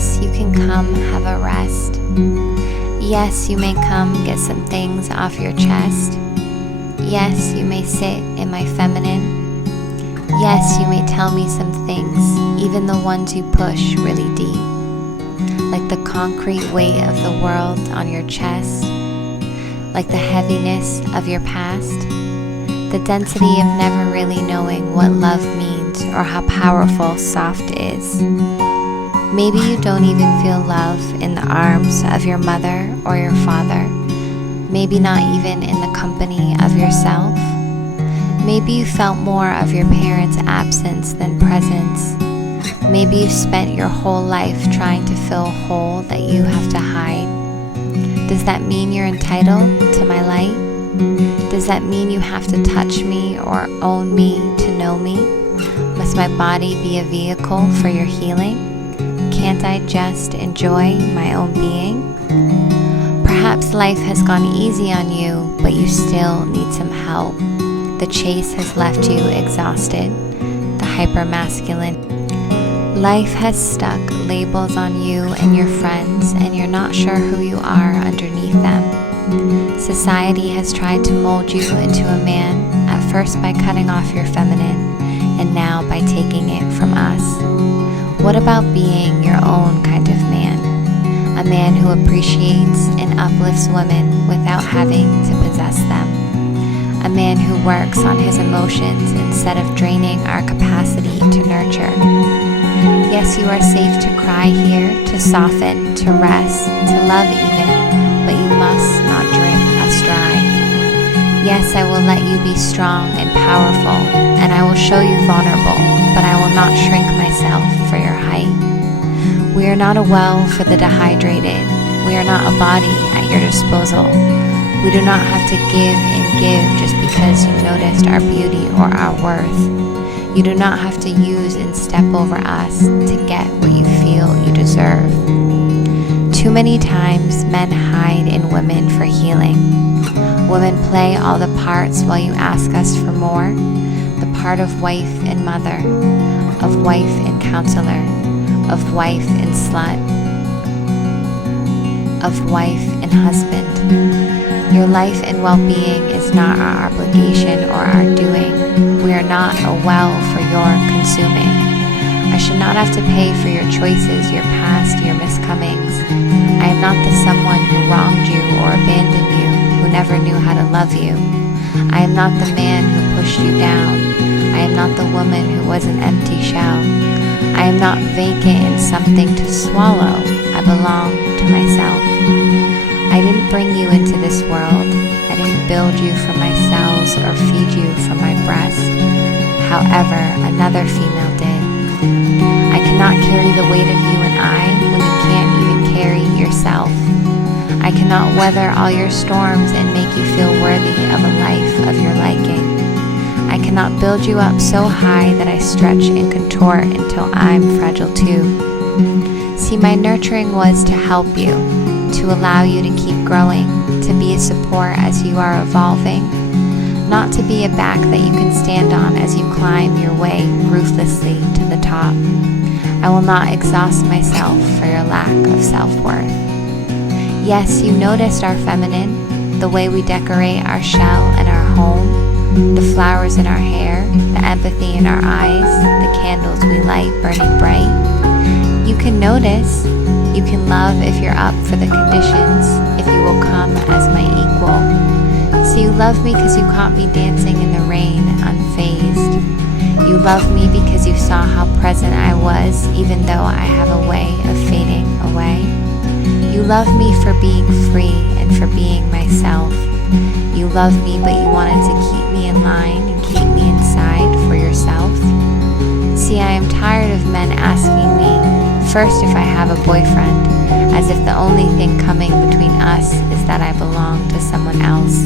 Yes, you can come have a rest. Yes, you may come get some things off your chest. Yes, you may sit in my feminine. Yes, you may tell me some things, even the ones you push really deep, like the concrete weight of the world on your chest, like the heaviness of your past, the density of never really knowing what love means or how powerful soft is. Maybe you don't even feel love in the arms of your mother or your father, maybe not even in the company of yourself. Maybe you felt more of your parents' absence than presence. Maybe you've spent your whole life trying to fill a hole that you have to hide. Does that mean you're entitled to my light? Does that mean you have to touch me or own me to know me? Must my body be a vehicle for your healing? Can't I just enjoy my own being? Perhaps life has gone easy on you, but you still need some help. The chase has left you exhausted, the hypermasculine. Life has stuck labels on you and your friends, and you're not sure who you are underneath them. Society has tried to mold you into a man, at first by cutting off your feminine, and now by taking it from us. What about being your own kind of man? A man who appreciates and uplifts women without having to possess them. A man who works on his emotions instead of draining our capacity to nurture. Yes, you are safe to cry here, to soften, to rest, to love even, but you must not drip us dry. Yes, I will let you be strong and powerful, and I will show you vulnerable, but I will not shrink myself for your height. We are not a well for the dehydrated. We are not a body at your disposal. We do not have to give and give just because you noticed our beauty or our worth. You do not have to use and step over us to get what you feel you deserve. Too many times men hide in women for healing. Women play all the parts while you ask us for more. The part of wife and mother, of wife and counselor, of wife and slut, of wife and husband. Your life and well-being is not our obligation or our doing. We are not a well for your consuming. I should not have to pay for your choices, your past, your miscomings. I am not the someone who wronged you or abandoned you, who never knew how to love you. I am not the man who pushed you down. I am not the woman who was an empty shell. I am not vacant and something to swallow. I belong to myself. I didn't bring you into this world. I didn't build you from my cells or feed you from my breast. However, another female did. I cannot carry the weight of you and I when you can't even carry yourself. I cannot weather all your storms and make you feel worthy of a life of your liking. I cannot build you up so high that I stretch and contort until I'm fragile too. See, my nurturing was to help you, to allow you to keep growing, to be a support as you are evolving, not to be a back that you can stand on as you climb your way ruthlessly to the top. I will not exhaust myself for your lack of self-worth. Yes, you noticed our feminine, the way we decorate our shell and our home, the flowers in our hair, the empathy in our eyes, the candles we light burning bright. You can notice. You can love if you're up for the conditions, if you will come as my equal. So you love me because you caught me dancing in the rain, unfazed. You love me because you saw how present I was, even though I have a way of fading away. You love me for being free and for being myself. You love me, but you wanted to keep me in line and keep me inside for yourself. See, I am tired of men asking me, first if I have a boyfriend, as if the only thing coming between us is that I belong to someone else.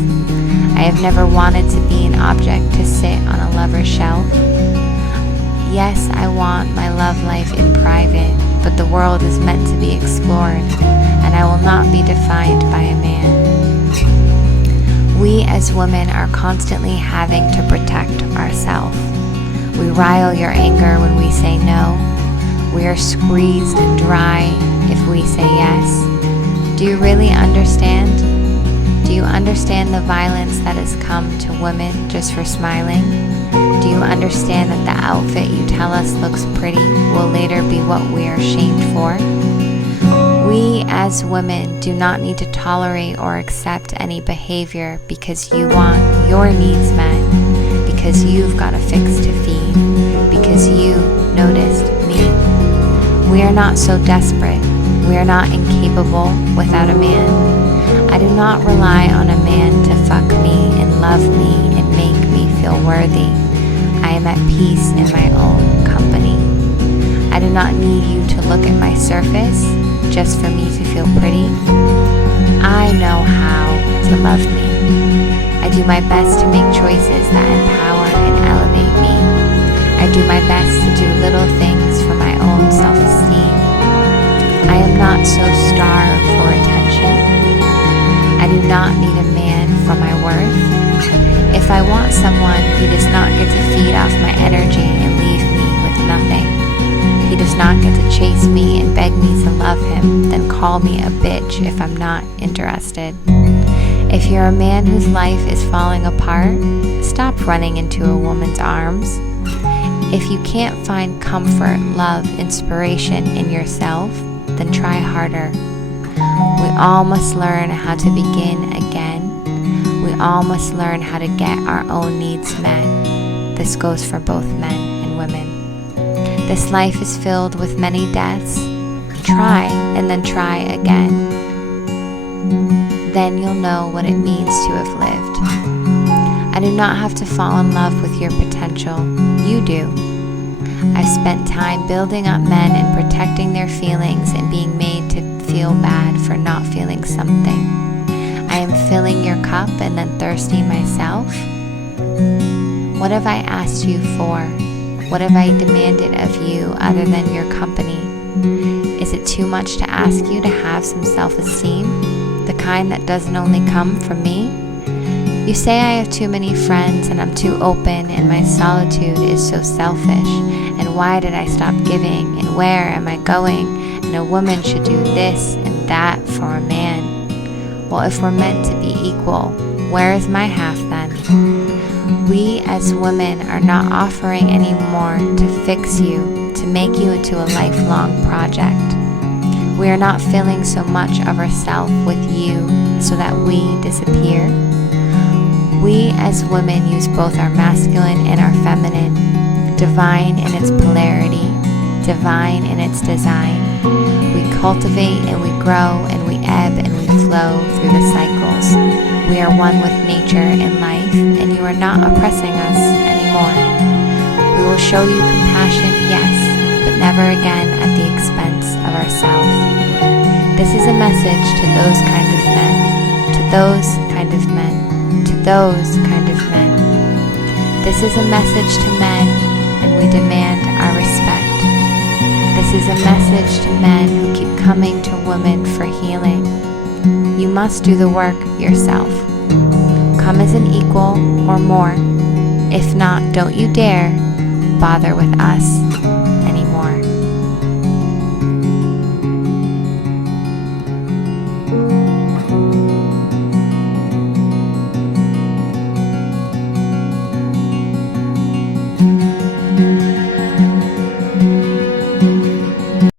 I have never wanted to be an object to sit on a lover's shelf. Yes, I want my love life in private, but the world is meant to be explored, and I will not be defined by a man. We as women are constantly having to protect ourselves. We rile your anger when we say no. We are are squeezed dry if we say yes. Do you really understand? Do you understand the violence that has come to women just for smiling? Do you understand that the outfit you tell us looks pretty will later be what we are shamed for? We as women do not need to tolerate or accept any behavior because you want your needs met, because you've got a fix to feed, because you noticed me. We are not so desperate. We are not incapable without a man. I do not rely on a man to fuck me and love me and make me feel worthy. I am at peace in my own company. I do not need you to look at my surface just for me to feel pretty. I know how to love me. I do my best to make choices that empower and elevate me. I do my best to do little things for my own self-esteem. I am not so starved for attention. I do not need a man for my worth. If I want someone, he does not get to feed off my energy and leave me with nothing. He does not get to chase me and beg me to love him, then call me a bitch if I'm not interested. If you're a man whose life is falling apart, stop running into a woman's arms. If you can't find comfort, love, inspiration in yourself, then try harder. We all must learn how to begin again. We all must learn how to get our own needs met. This goes for both men and women. This life is filled with many deaths. Try and then try again. Then you'll know what it means to have lived. I do not have to fall in love with your potential. You do. I've spent time building up men and protecting their feelings and being made to feel bad for not feeling something. I am filling your cup and then thirsty myself. What have I asked you for? What have I demanded of you other than your company? Is it too much to ask you to have some self-esteem? The kind that doesn't only come from me? You say I have too many friends and I'm too open and my solitude is so selfish. And why did I stop giving? And where am I going? And a woman should do this and that for a man. Well, if we're meant to be equal, where is my half then? We as women are not offering anymore to fix you, to make you into a lifelong project. We are not filling so much of ourselves with you so that we disappear. We as women use both our masculine and our feminine, divine in its polarity, divine in its design. We cultivate and we grow and we ebb and we flow through the cycles. We are one with nature and life, and you are not oppressing us anymore. We will show you compassion, yes, but never again at the expense of ourselves. This is a message to those kind of men, to those kind of men, to those kind of men. This is a message to men, and we demand our respect. This is a message to men who keep coming to women for healing. You must do the work yourself. Come as an equal or more. If not, don't you dare bother with us.